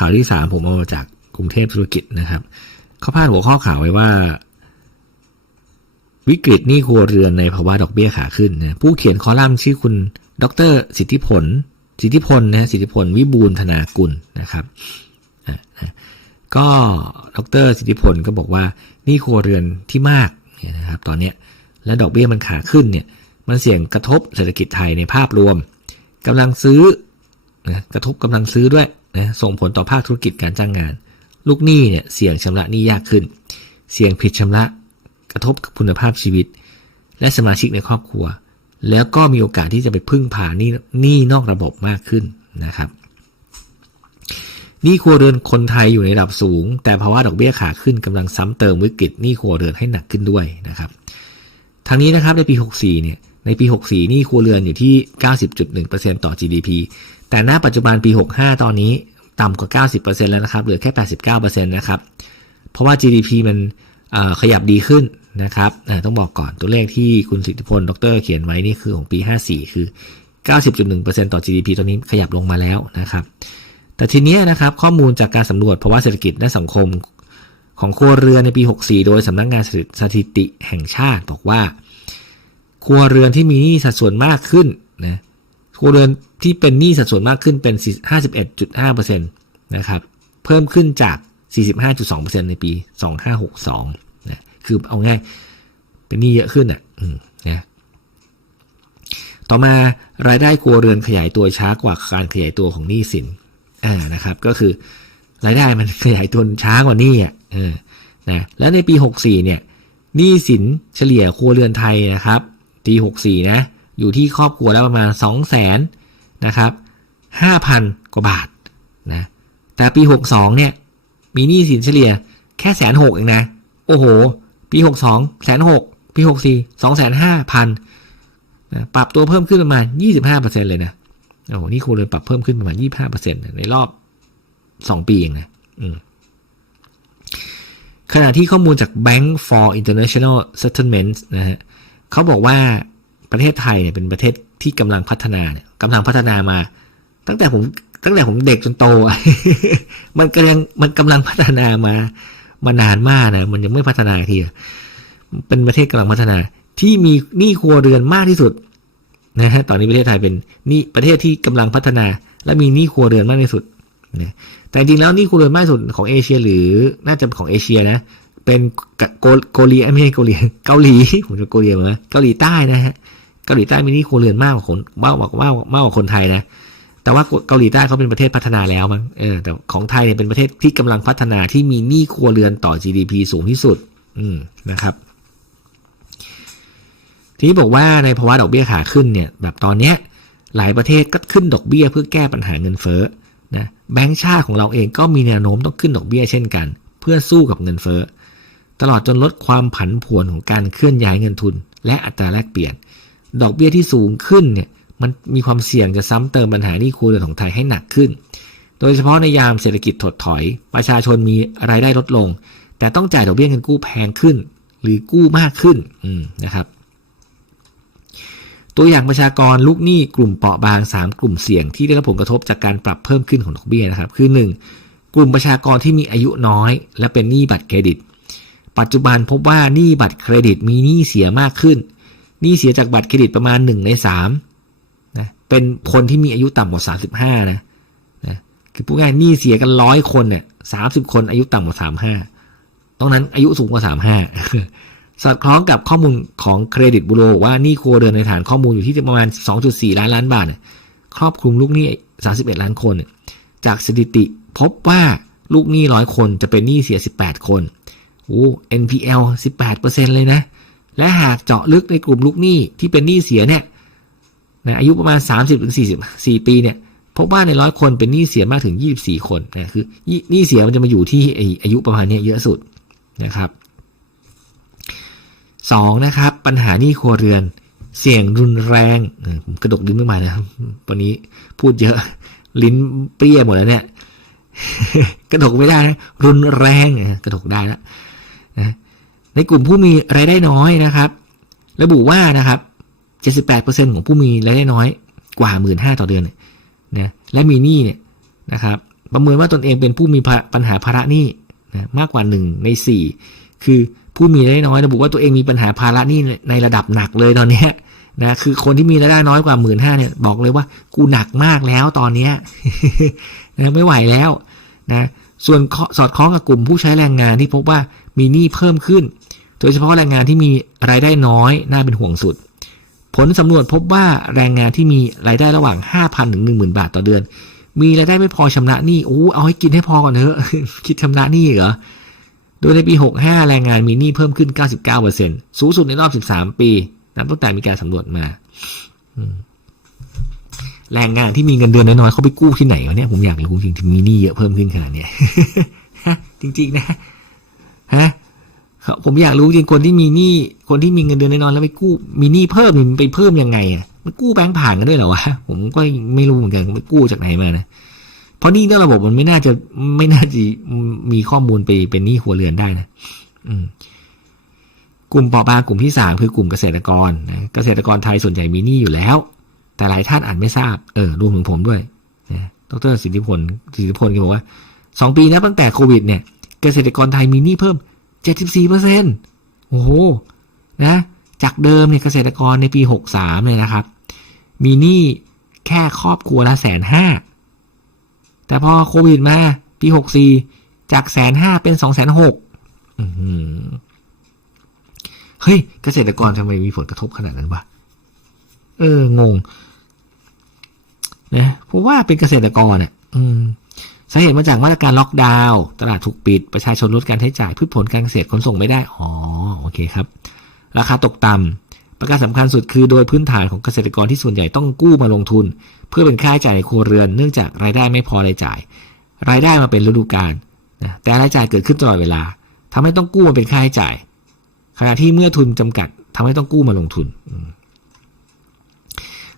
ข่าวที่สามผมเอามาจากกรุงเทพธุรกิจนะครับเขาพาดหัวข้อข่าวไว้ว่า วิกฤตหนี้ครัวเรือนในภาวะดอกเบี้ยขาขึ้นนะผู้เขียนคอลัมน์ชื่อคุณ ดร สิทธิผลสิทธิพลนะสิทธิพล วิบูลธนากุลนะครับอะอะก็ดร สิทธิพลก็บอกว่านี้ครัวเรือนที่มากนะครับ ตอนนี้และดอกเบี้ยมันขาขึ้นเนี่ย มันเสี่ยงกระทบเศรษฐกิจไทยในภาพรวมกำลังซื้อนะกระทบกำลังซื้อด้วย นะส่งผลต่อภาคธุรกิจการจ้างงาน ลูกหนี้เนี่ยเสี่ยงชำระหนี้ยากขึ้น เสี่ยงผิดชำระกระทบกับคุณภาพชีวิต และสมาชิกในครอบครัว แล้วก็มีโอกาสที่จะไปพึ่งพาหนี้หนี้นอกระบบมากขึ้นนะครับหนี้ครัวเรือนคนไทยอยู่ในระดับสูง แต่ภาวะดอกเบี้ยขาขึ้นกำลังซ้ำเติมวิกฤตหนี้ครัวเรือนให้หนักขึ้นด้วยนะครับทางนี้นะครับในปี 64 เนี่ย ในปี 64 นี้ครัวเรือนอยู่ที่ 90.1%ต่อ GDP แต่ณปัจจุบันปี 65 ตอนนี้ต่ำกว่า 90%แล้วนะครับ เหลือแค่ 89%นะครับ เพราะว่า GDP มันขยับดีขึ้นนะครับต้องบอกก่อนตัวเลขที่คุณสิทธิพล ดร เขียนไว้นี่คือของปี 54 คือ 90.1%ต่อ GDP ตอนนี้ขยับลงมาแล้วนะครับ แต่ทีนี้นะครับข้อมูลจากการสำรวจภาวะเศรษฐกิจและสังคมของครัวเรือนในปี 64 โดยสำนักงงานสถิติแห่งชาติบอกว่า ครัวเรือนที่มีหนี้สัดส่วนมากขึ้นนะครัวเรือนที่เป็นหนี้สัดส่วนมากขึ้นเป็น 51.5%นะครับเพิ่มขึ้นจาก 45.2%ในปี 2562นะคือเอาง่ายเป็นหนี้เยอะขึ้นอะนะต่อมารายได้ครัวเรือนขยายตัวช้ากว่าการขยายตัวของหนี้สินอ่านะครับ ก็คือรายได้มันขยายตัวช้ากว่าหนี้อะเออนะแล้วในปี 64เนี่ยหนี้สินเฉลี่ยครัวเรือนไทยนะครับ ปี64นะอยู่ที่ครอบครัวแล้วประมาณ 2 0 0แสนนะครับ5,000 กว่าบาทนะแต่ปี 62เนี่ยมีหนี้สินเฉลี่ยแค่แสนหกเองนะ โอ้โห ปี 62แสนหกปี64 2 5 0 0 0นะปรับตัวเพิ่มขึ้นประมาณ 25%เลยนะโอ้โหนี่ครัวเรือนปรับเพิ่มขึ้นประมาณ 25%ในรอบ 2 ปีเองนะขณะที่ข้อมูลจาก Bank for International Settlements นะฮะ เขาบอกว่าประเทศไทยเนี่ยเป็นประเทศที่กำลังพัฒนาเนี่ยกำลังพัฒนามา ตั้งแต่ผมตั้งแต่ผมเด็กจนโต มันกำลังมันกำลังพัฒนามามานานมากนะมันยังไม่พัฒนาทีเป็นประเทศกำลังพัฒนา ที่มีหนี้ครัวเรือนมากที่สุดนะฮะตอนนี้ประเทศไทยเป็นนี่ประเทศที่กำลังพัฒนา และมีหนี้ครัวเรือนมากที่สุดนะแต่จริงแล้วหนี่ครัวเรือนมากที่สุดของเอเชีย หรือน่าจะของเอเชียนะ เป็นโกเลียไม่ใช่โกเลียเกาหลีผมจะโกเลียมาเกาหลีใต้นะฮะเกาหลีใต้มีหนี้ครัวเรือนมากกว่าคนมากกว่ามากมากกว่าคนไทยนะแต่ว่าเกาหลีใต้เขาเป็นประเทศพัฒนาแล้วมั้งเออแต่ของไทยเนี่ยเป็นประเทศที่กำลังพัฒนาที่มีหนี้ครัวเรือนต่อ GDP สูงที่สุด อืมนะครับ ทีนี้บอกว่าในภาวะดอกเบี้ยขาขึ้นเนี่ย แบบตอนเนี้ย หลายประเทศก็ขึ้นดอกเบี้ยเพื่อแก้ปัญหาเงินเฟ้อนะแบงก์ชาติของเราเองก็มีแนวโน้มต้องขึ้นดอกเบี้ยเช่นกัน เพื่อสู้กับเงินเฟ้อ ตลอดจนลดความผันผวนของการเคลื่อนย้ายเงินทุน และอัตราแลกเปลี่ยน ดอกเบี้ยที่สูงขึ้นเนี่ยมันมีความเสี่ยงจะซ้ำเติมปัญหานี้ครัวเรือนของไทยให้หนักขึ้น โดยเฉพาะในยามเศรษฐกิจถดถอย ประชาชนมีรายได้ลดลง แต่ต้องจ่ายดอกเบี้ยเงินกู้แพงขึ้น หรือกู้มากขึ้นนะครับ ตัวอย่างประชากรลูกหนี้กลุ่มเปราะบาง 3 กลุ่มเสี่ยงที่ได้รับผลกระทบจากการปรับเพิ่มขึ้นของดอกเบี้ยนะครับ คือ 1. กลุ่มประชากรที่มีอายุน้อย และเป็นหนี้บัตรเครดิต ปัจจุบันพบว่าหนี้บัตรเครดิตมีหนี้เสียมากขึ้น หนี้เสียจากบัตรเครดิตประมาณ1ใน3นะ เป็นคนที่มีอายุต่ำกว่า 35 นะนะคือพูดง่ายหนี้เสียกันร้อยคนเนี่ยสาคนอายุต่ำกว่า 35ตรงนั้นอายุสูงกว่า 35 สอดคล้องกับข้อมูลของเครดิตบูโรว่านี่ครัวเรือนในฐานข้อมูลอยู่ที่ประมาณ 2.4 ล้านล้านบาทครอบคลุมลูกหนี้ 31 ล้านคน จากสถิติพบว่าลูกหนี้ร้อยคนจะเป็นหนี้เสีย 18 คน โอ้ NPL 18%เลยนะ และหากเจาะลึกในกลุ่มลูกหนี้ที่เป็นหนี้เสียเนี่ยนะอายุประมาณ 30-44 ปีเนี่ยพบว่าในร้อยคนเป็นหนี้เสียมากถึง 24 คนนะคือหนี้เสียมันจะมาอยู่ที่อายุประมาณนี้เยอะสุดนะครับสองนะครับ ปัญหาหนี้ครัวเรือน เสี่ยงรุนแรงผมกระดกลิ้นไม่มานะครับวันนี้พูดเยอะ ลิ้นเปรี้ยหมดแล้วเนี่ย กระดกไม่ได้นะรุนแรงกระดกได้แล้ว นะในกลุ่มผู้มีรายได้น้อยนะครับ ระบุว่านะครับ 78%ของผู้มีรายได้น้อยกว่า 15,000ต่อเดือนเนี่ยและมีหนี้เนี่ยนะครับ ประเมินว่าตนเองเป็นผู้มีปัญหาภาระหนี้นะมากกว่าหนึ่งในสี่คือผู้มีรายได้น้อยระบุว่าตัวเองมีปัญหาภาระหนี้ในระดับหนักเลยตอนนี้นะคือคนที่มีรายได้น้อยกว่าหมื่นห้าเนี่ยบอกเลยว่ากูหนักมากแล้วตอนเนี้ยนะไม่ไหวแล้วนะ ส่วนสอดคล้องกับกลุ่มผู้ใช้แรงงานที่พบว่ามีหนี้เพิ่มขึ้น โดยเฉพาะแรงงานที่มีรายได้น้อยน่าเป็นห่วงสุด ผลสำรวจพบว่าแรงงานที่มีรายได้ระหว่าง 5,000ถึง10,000 บาทต่อเดือน มีรายได้ไม่พอชำระหนี้โอ้เอาให้กินให้พอก่อนเถอะคิดชำระหนี้เหรอโดยในปี 65 แรงงานมีหนี้เพิ่มขึ้น 99%สูงสุดในรอบ 13 ปีนับตั้งแต่มีการสำรวจมา แรงงานที่มีเงินเดือนน้อยๆเขาไปกู้ที่ไหนวะเนี่ยผมอยากรู้จริงๆมีหนี้เยอะเพิ่มขึ้นขนาดนี้จริงๆนะฮะผมอยากรู้จริงคนที่มีหนี้คนที่มีเงินเดือนน้อยๆแล้วไปกู้ มีหนี้เพิ่มมันไปเพิ่มยังไงอะมันกู้แบงก์ผ่านกันด้วยเหรอวะผมก็ไม่รู้เหมือนกันไปกู้จากไหนมานะเพราะหนี้นอกระบบมันไม่น่าจะไม่น่าจะมีข้อมูลไปเป็นหนี้หัวเรือนได้นะอืมกลุ่มเปราะบางกลุ่มที่สามคือกลุ่มเกษตรกรนะเกษตรกรไทยส่วนใหญ่มีหนี้อยู่แล้ว แต่หลายท่านอาจไม่ทราบ เออรวมถึงผมด้วยนะดรสิทธิพลสิทธิพลก็บอกว่าสองปีนะตั้งแต่โควิดเนี่ย เกษตรกรไทยมีหนี้เพิ่มเจ็ดสิบสี่เปอร์เซ็นโอ้โห นะ จากเดิมเนี่ยเกษตรกรในปีหกสามเนี่ยนะครับ มีหนี้แค่ครอบครัวละแสนห้า แต่พอโควิดมา ปีหกสี่จากแสนห้าเป็นสองแสนหกเฮ้ย เกษตรกรทำไมมีผลกระทบขนาดนั้นวะ เออ งง นะเพราะว่าเป็นเกษตรกรเนี่ยสาเหตุมาจากมาตรการล็อกดาวน์ตลาดถูกปิด ประชาชนลดการใช้จ่ายพืชผลการเกษตรขนส่งไม่ได้ อ๋อโอเคครับ ราคาตกต่ำประการสำคัญสุดคือโดยพื้นฐานของเกษตรกรที่ส่วนใหญ่ต้องกู้มาลงทุน เพื่อเป็นค่าใช้จ่ายในครัวเรือนเนื่องจากรายได้ไม่พอรายจ่าย รายได้มาเป็นฤดูกาลนะแต่รายจ่ายเกิดขึ้นตลอดเวลาทำให้ต้องกู้มาเป็นค่าใช้จ่าย ขณะที่เมื่อทุนจำกัดทำให้ต้องกู้มาลงทุน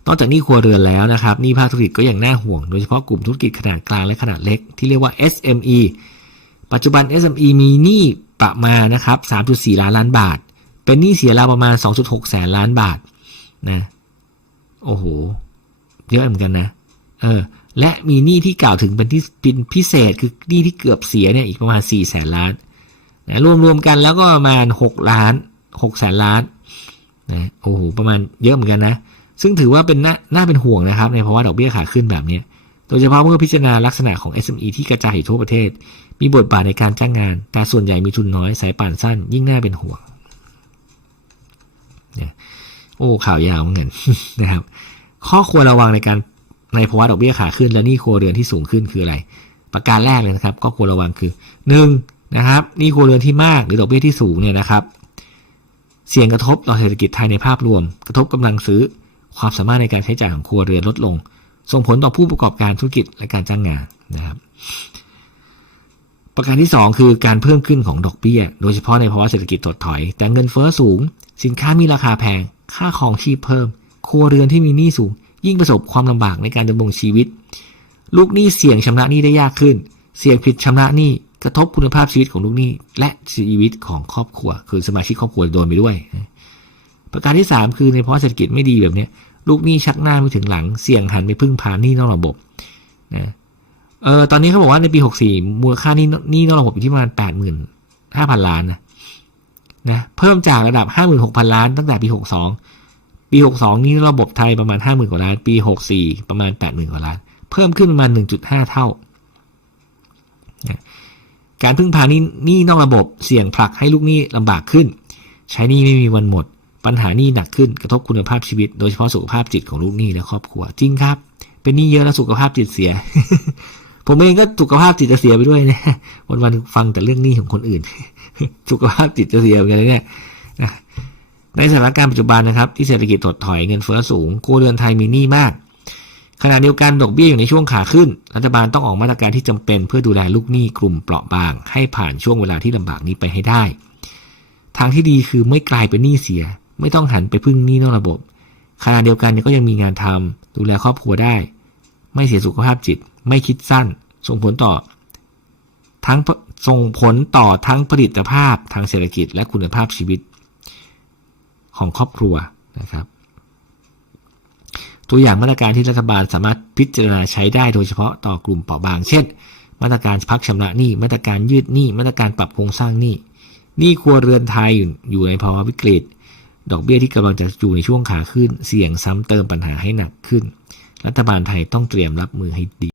นอกจากนี้ครัวเรือนแล้วนะครับนี่ภาคธุรกิจก็ยังน่าห่วง โดยเฉพาะกลุ่มธุรกิจขนาดกลางและขนาดเล็กที่เรียกว่า SME ปัจจุบัน SME มีหนี้ประมาณนะครับ 3.4 ล้านล้านบาท เป็นหนี้เสียราวประมาณ 2.6 แสนล้านบาทนะโอ้โห เยอะเหมือนกันนะ เออ และมีหนี้ที่กล่าวถึงเป็นที่เป็นพิเศษคือหนี้ที่เกือบเสียเนี่ยอีกประมาณ 4 แสนล้านนะรวมๆกันแล้วก็ประมาณ 6 ล้าน 6 แสนล้านนะโอ้โหประมาณเยอะเหมือนกันนะ ซึ่งถือว่าเป็นน่าน่าเป็นห่วงนะครับในภาวะดอกเบี้ยขาขึ้นแบบนี้ โดยเฉพาะเมื่อพิจารณาลักษณะของ SME ที่กระจายอยู่ทั่วประเทศ มีบทบาทในการจ้างงาน แต่ส่วนใหญ่มีทุนน้อยสายป่านสั้น ยิ่งน่าเป็นห่วงโอ้ข่าวยาวเหมือนกันนะครับ ข้อควรระวังในการในภาวะดอกเบี้ยขาขึ้น และหนี่ครัวเรือนที่สูงขึ้นคืออะไร ประการแรกเลยนะครับ ก็ควรระวังคือหนึ่งนะครับหนี่ครัวเรือนที่มากหรือดอกเบี้ยที่สูงเนี่ยนะครับ เสี่ยงกระทบต่อเศรษฐกิจไทยในภาพรวม กระทบกำลังซื้อ ความสามารถในการใช้จ่ายของครัวเรือนลดลง ส่งผลต่อผู้ประกอบการธุรกิจและการจ้างงานนะครับ ประการที่ 2 คือการเพิ่มขึ้นของดอกเบี้ย โดยเฉพาะในภาวะเศรษฐกิจถดถอย แต่เงินเฟ้อสูง สินค้ามีราคาแพง ค่าครองชีพเพิ่ม ครัวเรือนที่มีหนี้สูง ยิ่งประสบความลำบากในการดำรงชีวิต ลูกหนี้เสี่ยงชำระหนี้ได้ยากขึ้น เสี่ยงผิดชำระหนี้กระทบคุณภาพชีวิตของลูกหนี้ และชีวิตของครอบครัว คือสมาชิกครอบครัวโดนไปด้วย ประการที่ 3 คือในภาวะเศรษฐกิจไม่ดีแบบนี้ลูกหนี้ชักหน้าไม่ถึงหลังเสี่ยงหันไปพึ่งพาหนี้นอกระบบนะเออตอนนี้เขาบอกว่าในปีหกสี่มูลค่านี้นี่นอกระบบอยู่ที่ประมาณแปดหมื่นห้าพันล้านนะนะเพิ่มจากระดับห้าหมื่นหกพันล้าน ตั้งแต่ปีหกสองปีหกสองนี่ระบบไทยประมาณห้าหมื่นกว่าล้าน ปีหกสี่ประมาณแปดหมื่นกว่าล้าน เพิ่มขึ้นประมาณหนึ่งจุดห้าเท่านะการพึ่งพานี้นี่นอกระบบเสี่ยงผลักให้ลูกหนี้ลำบากขึ้น ใช้หนี้ไม่มีวันหมด ปัญหานี้หนักขึ้นกระทบคุณภาพชีวิต โดยเฉพาะสุขภาพจิตของลูกหนี้และครอบครัว จริงครับ เป็นหนี้เยอะแล้วสุขภาพจิตเสีย ผมเองก็สุขภาพจิตจะเสียไปด้วยนะวันวันฟังแต่เรื่องหนี้ของคนอื่น สุขภาพจิตจะเสียเหมือนกันเนี่ยในสถานการณ์ปัจจุบันนะครับ ที่เศรษฐกิจถดถอยเงินเฟ้อสูงครัวเรือนไทยมีหนี้มากขณะเดียวกันดอกเบี้ยอยู่ในช่วงขาขึ้น รัฐบาลต้องออกมาตรการที่จำเป็น เพื่อดูแลลูกหนี้กลุ่มเปราะบาง ให้ผ่านช่วงเวลาที่ลำบากนี้ไปให้ได้ ทางที่ดีคือไม่กลายเป็นหนี้เสีย ไม่ต้องหันไปพึ่งหนี้นอกระบบขณะเดียวกันก็ยังมีงานทำดูแลครอบครัวได้ ไม่เสียสุขภาพจิต ไม่คิดสั้น ส่งผลต่อ ทั้งส่งผลต่อทั้งผลิตภาพทางเศรษฐกิจและคุณภาพชีวิต ของครอบครัวนะครับ ตัวอย่างมาตรการที่รัฐบาลสามารถพิจารณาใช้ได้โดยเฉพาะต่อกลุ่มเปราะบาง เช่น มาตรการพักชำระหนี้ มาตรการยืดหนี้ มาตรการปรับโครงสร้างหนี้หนี้ครัวเรือนไทยอยู่อยู่ในภาวะวิกฤต ดอกเบี้ยที่กำลังจะอยู่ในช่วงขาขึ้น เสี่ยงซ้ำเติมปัญหาให้หนักขึ้น รัฐบาลไทยต้องเตรียมรับมือให้ดี